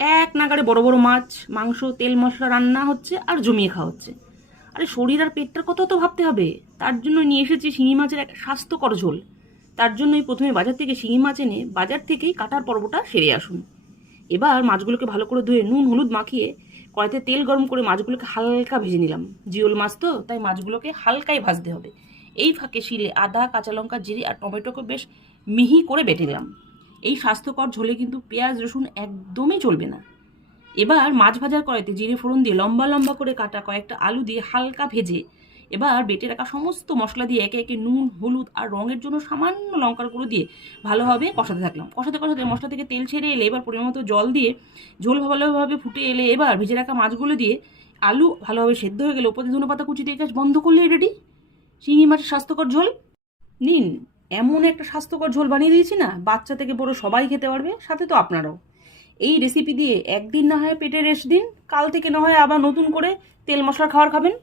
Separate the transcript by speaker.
Speaker 1: এক নাগারে বড় বড় মাছ, মাংস, তেল, মশলা রান্না হচ্ছে আর জমিয়ে খাওয়া হচ্ছে। আরে শরীর আর পেটটার কথা তো ভাবতে হবে। তার জন্য নিয়ে এসেছি শিঙি মাছের এক স্বাস্থ্যকর ঝোল। তার জন্যই প্রথমে বাজার থেকে শিঙি মাছ এনে বাজার থেকেই কাটার পর্বটা সেরে আসুন। এবার মাছগুলোকে ভালো করে ধুয়ে নুন, হলুদ মাখিয়ে কড়াইতে তেল গরম করে মাছগুলোকে হালকা ভেজে নিলাম। জিওল মাছ তো, তাই মাছগুলোকে হালকাই ভাজতে হবে। এই ফাঁকে শিলে আদা, কাঁচা লঙ্কা, জিরে আর টমেটোকে বেশ মিহি করে বেটে নিলাম। এই স্বাস্থ্যকর ঝোলে কিন্তু পেঁয়াজ, রসুন একদমই চলবে না। এবার মাছ ভাজার কড়াইতে জিরে ফোড়ন দিয়ে লম্বা লম্বা করে কাটা কয়েকটা আলু দিয়ে হালকা ভেজে, এবার বেটে রাখা সমস্ত মশলা দিয়ে একে একে নুন, হলুদ আর রঙের জন্য সামান্য লঙ্কার গুঁড়ো দিয়ে ভালোভাবে কষাতে থাকলাম। কষাতে কষাতে মশলা থেকে তেল ছেড়ে এলে এবার পরিমাণ মতো জল দিয়ে ঝোল ভালোভাবে ফুটে এলে এবার ভেজে রাখা মাছগুলো দিয়ে আলু ভালোভাবে সেদ্ধ হয়ে গেলে ওপরে ধনে পাতা কুচি দিয়ে কাজ বন্ধ করলে রেডি শিঙি মাছের স্বাস্থ্যকর ঝোল। নিন। এমন একটা স্বাস্থ্যকর ঝোল বানিয়ে দিয়েছি না, বাচ্চা থেকে বড় সবাই খেতে পারবে, সাথে তো আপনারাও। এই রেসিপি দিয়ে একদিন না হয় পেটে রেস্ট দিন, কাল থেকে না হয় আবার নতুন করে তেল মশলা খাওয়ার খাবেন।